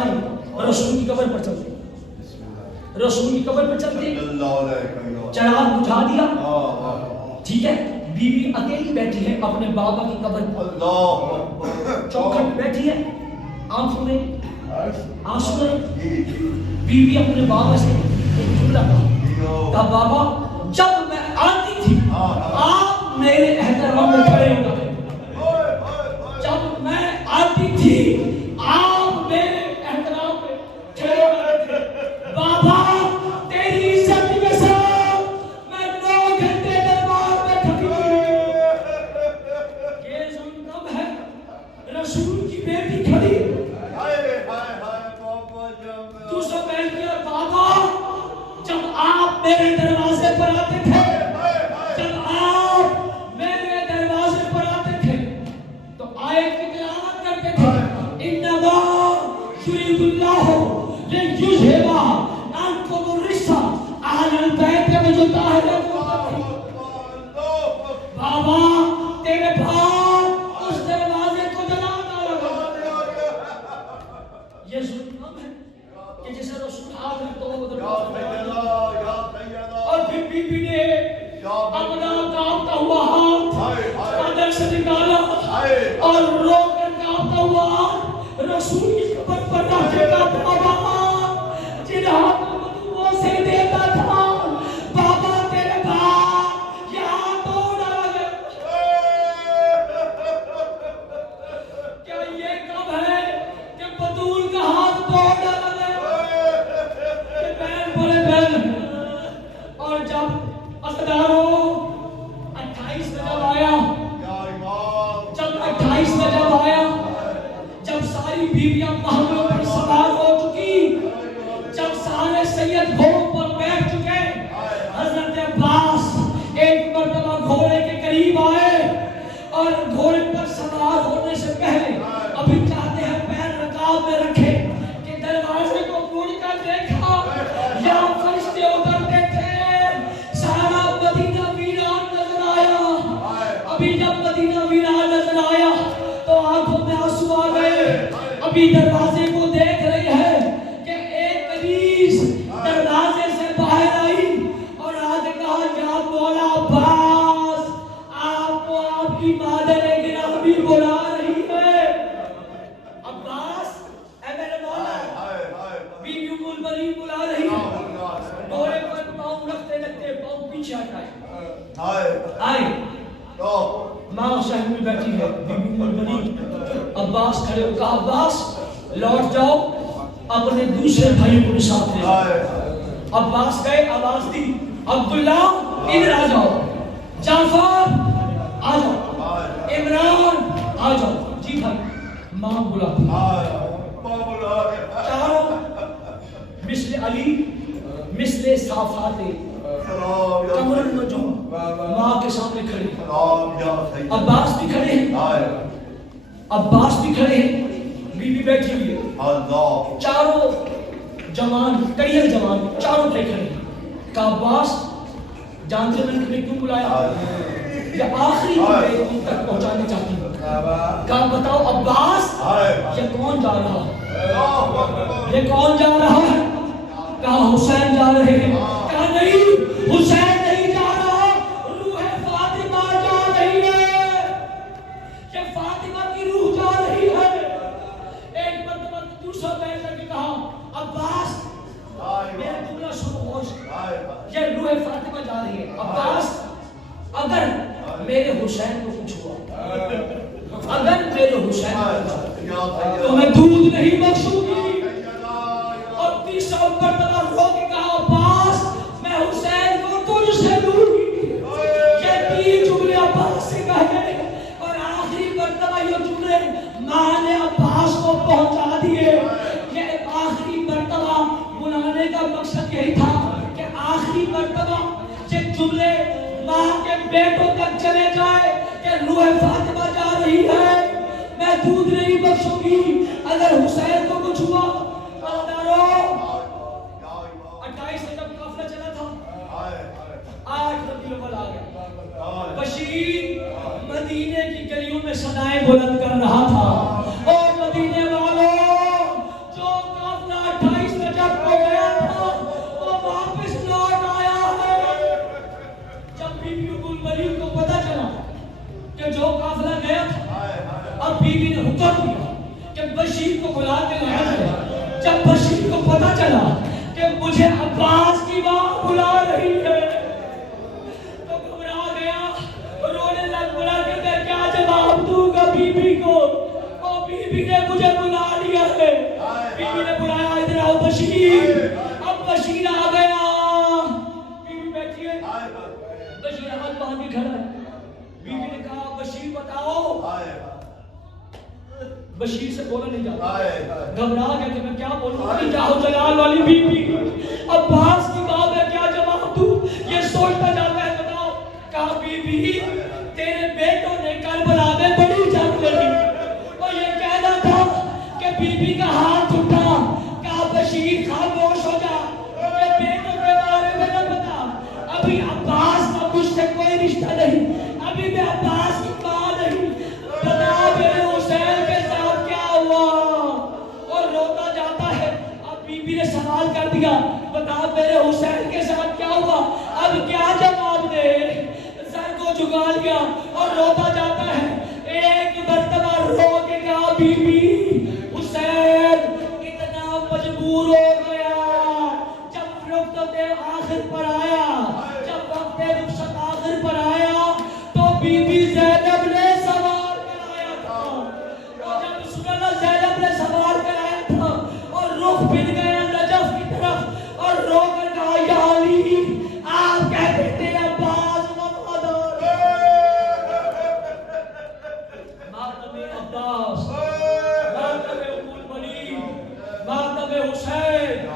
آئے رسول کی قبر پر چلتے رسول کی قبر پر چلتے چراغ بجھا دیا ٹھیک ہے بی بی اکیلی بیٹھی ہے اپنے بابا کی قبر پر چوکھٹ میں بیٹھی ہے آنکھوں میں آنسو ہے بی بی اپنے بابا سے ایک جملہ کہا بابا جب میں آتی تھی آپ میرے احترام میں کھڑے ہوتے جب میں آتی تھی آپ میرے احترام میں کھڑے ہوتے بابا تیری عزت میں سب میں 9 گھنٹے دربار میں کھڑی یہ ظلم کب ہے رسول کی بیٹی کھڑی دوسرا بیٹھ گیا بابا جب آپ میرے دروازے پر آتے تھے جب آپ میرے دروازے پر آتے تھے تو آیت کی تلاوت کرتے تھے انما یرید اللہ لیذھب عنکم الرجس اہل البیت ویطہرکم بابا تیرے بھائی اس دروازے کو جلا ڈالا یہ ظلم ہے کہ جسے رسول ہاتھ رکھتا ہو اور پھر بی بی نے اپنا کانپتا ہوا ہاتھ اندر سے نکالا اور رو کر کانپتا ہوا ہاتھ رسول کی قبر پر رکھے گا بابا جن ہاتھوں کو تو وہ سے دیتا تھا بابا تیرے بھائی یہ ہاتھ توڑ ڈالا گیا کیا یہ کب ہے کہ بطول کا ہاتھ توڑ ڈالا گیا کہ بہن بولے بہن اور جب اقداروں 28 میں جب آیا جب 28 میں جب آیا جب ساری بیویاں محلوں پر سوار ہو چکی جب سارے سید گھوڑوں پر بیٹھ چکے حضرت عباس ایک مرتبہ گھوڑے کے قریب آئے اور گھوڑے پر سوار ہونے سے پہلے ابھی چاہتے ہیں پیر رکاب میں رکھے کہ دروازے کو مڑ کر دیکھا یا فرشتے اترتے تھے سارا مدینہ ویران نظر آیا ابھی جب مدینہ ویران نظر آیا تو آنکھوں میں آنسو آ گئے ابھی دروازے کو دیکھ رہی ہے کہ ایک کنیز دروازے سے باہر آئی اور آج کہا یا مولا عباس آپ کو آپ کی مادر گرامی بلا رہی ہے عباس اے میرے مولا بی بی ام البنین بلا رہی ہے گھوڑے پر پاؤں رکھتے رکھتے پاؤں پیچھے ہٹائے آئے ماں شہر میں بیٹھی ہے بی بی ام البنین عباس کھڑے ہو کہا عباس لوٹ جاؤ اپنے دوسرے بھائیوں کو بھی ساتھ لے عباس گئے آواز دی عبداللہ ادھر آ جاؤ جعفر آ جاؤ عمران آ جاؤ جی بھائی ماں بلا چاروں مثل علی مثل صافات قمر النجوم ماں کے سامنے کھڑے عباس بھی کھڑے ہیں عباس بھی کھڑے ہیں بی بی بیٹھی ہوئی ہے چاروں جوان کئی جوان چاروں پہ کھڑے ہیں کہ عباس جانتے ہیں کہ کیوں بلایا یا آخری جملے ان تک پہنچانے چاہتی ہوں کہا بتاؤ عباس یہ کون جا رہا ہے یہ کون جا رہا ہے کہا حسین جا رہے ہیں کہا نہیں حسین نہیں جا رہا روح فاطمہ جا رہی ہے یہ فاطمہ کی روح جا رہی ہے ایک مرتبہ دوسرا بیٹھ کر کے کہا عباس میرا جملہ سنو ہوش یہ روح فاطمہ جا رہی ہے عباس اگر میرے حسین کو کچھ ہوا اگر میرے حسین کو تو میں دودھ نہیں بخشوں گی اور تیسرا مرتبہ رو کے کہا عباس میں حسین کو تجھ سے لوں گی یہ 3 جملے عباس سے کہے اور آخری مرتبہ یہ جملے ماں نے عباس کو پہنچا دیے یہ آخری مرتبہ بلانے کا مقصد یہی تھا کہ آخری مرتبہ یہ جملے ماں کے بیٹوں تک چلے جائے کہ روح فاطمہ جا رہی ہے میں دودھ نہیں بخشوں گی اگر حسین کو کچھ ہوا قدرو 28 سے جب قافلہ چلا تھا 8 ربیع الاول آ گیا بشیر مدینے کی گلیوں میں صدائیں بلند کر رہا تھا اور مدینے والوں جو بشیر کو بلا کے لائے. جب بشیر کو پتا چلا کہ مجھے عباس کی ماں بلا رہی ہے تو گھبرا گیا, رونے لگ پڑا کہ میں کیا جواب دوں گا بی بی کو. اور بی بی نے مجھے بلا لیا ہے. بی بی نے بلایا, ادھر آؤ بشیر. اب بشیر آ گیا. بی بی بیٹھی ہے, بشیر ہاتھ باندھ کے کھڑا ہے. بی بی نے کہا بشیر بتاؤ. بشیر سے بولا نہیں جاتا, گھبرا گیا کہ میں کیا بولوں. جاؤ جلال والی بی بی, عباس کی ماں میں کیا جواب دوں, یہ سوچتا جاتا ہے. بتاؤ. کہا بی بی تیرے بیٹوں نے کربلا میں بڑی جنگ لڑی اور یہ کہنا تھا کہ بی بی کا ہاتھ اٹھا. کہا بشیر خاموش ہو جا, کہ بیٹوں کے بارے میں نہ بتا. ابھی عباس کا مجھ سے کوئی رشتہ نہیں, ابھی میں عباس کی ماں نہیں. بتا میرے حسین کے ساتھ کیا ہوا. اور روتا جاتا ہے. اب بی بی نے سوال کر دیا, بتا میرے حسین کے ساتھ کیا ہوا, اب کیا جواب دے. سر کو جھکا لیا اور روتا جاتا ہے. ایک مرتبہ رو کے کہا بی بی حسین اتنا مجبور ہو گیا. جب رخصت آخر پر آیا, جب وقت رخصت آخر پر آیا تو بی بی زینب نے سوال کرایا تھا. اور جب سن اللہ زینب نے سوال کرایا تھا اور رخ پھر گیا نجف کی طرف اور رو کر کہا یا علی آپ کہتے تھے عباس وفادار. ماتم عباس, ماتم ام المنی, ماتم حسین.